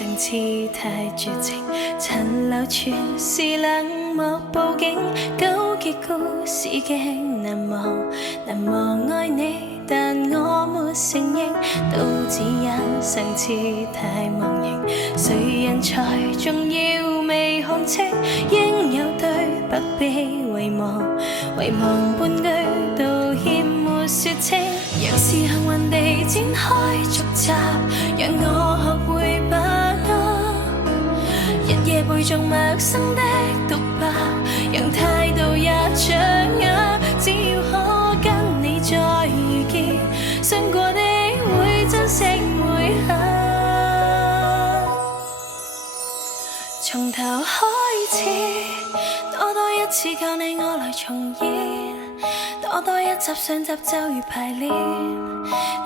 上次太絕情，殘留全是冷漠報警，糾結故事極難忘，難忘愛你，但我沒承認，都只因上次太忘形，誰人才重要未看清，應有對白被遺忘，遺忘半句道歉沒說清，若是幸運地展開續集，讓我學會把握，日夜背誦陌生的獨白，讓態度也掌握，只要可跟你再遇見，傷過的會珍惜每刻，從頭開始，多一次靠你我來重演，多一集上集就如排練，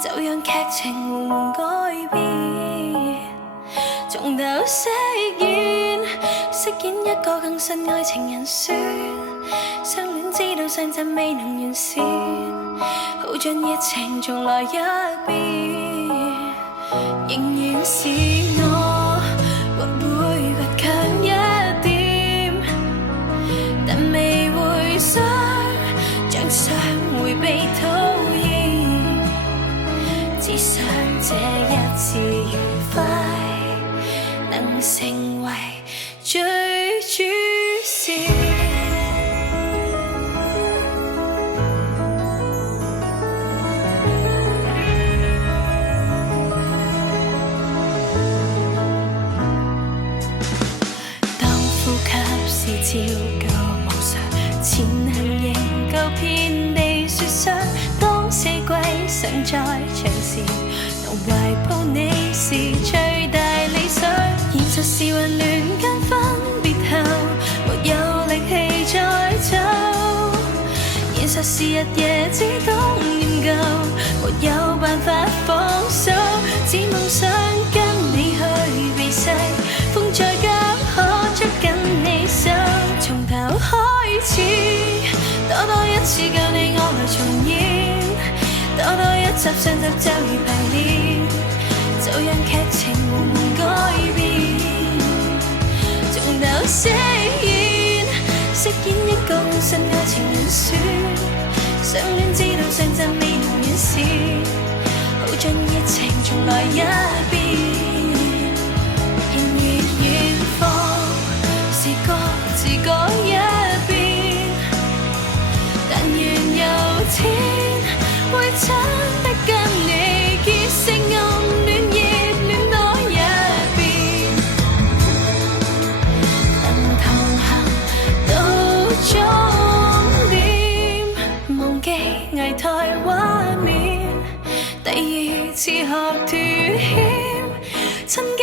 就讓劇情緩緩改變，從頭飾演一個更新愛情人選，相戀知道上陣未能完善，好像熱情重來一遍，仍然是我或會倔強一點，但未會想像想會被討厭，只想這一次愉快能成為最主線。當呼吸是照舊無常，前行仍舊遍地雪霜，當四季想再長時，能懷抱你是最大理想，現實是混亂間分別後，沒有力氣再走，現實是日夜只懂念舊，沒有辦法放手，只夢想跟你去避世，風再急可捉緊你手，從頭開始，多一次教你我來重演，多一集上集就如排練，就讓劇情緩緩改變，從頭飾演一個新愛情人選，相戀知道上陣未能完善，好像熱情重來一遍，然而遠方是各自各一邊，但願有天會真的跟你結識暗戀熱戀多一遍，能同行到終點，忘記危殆畫面，第二次學脫險，趁機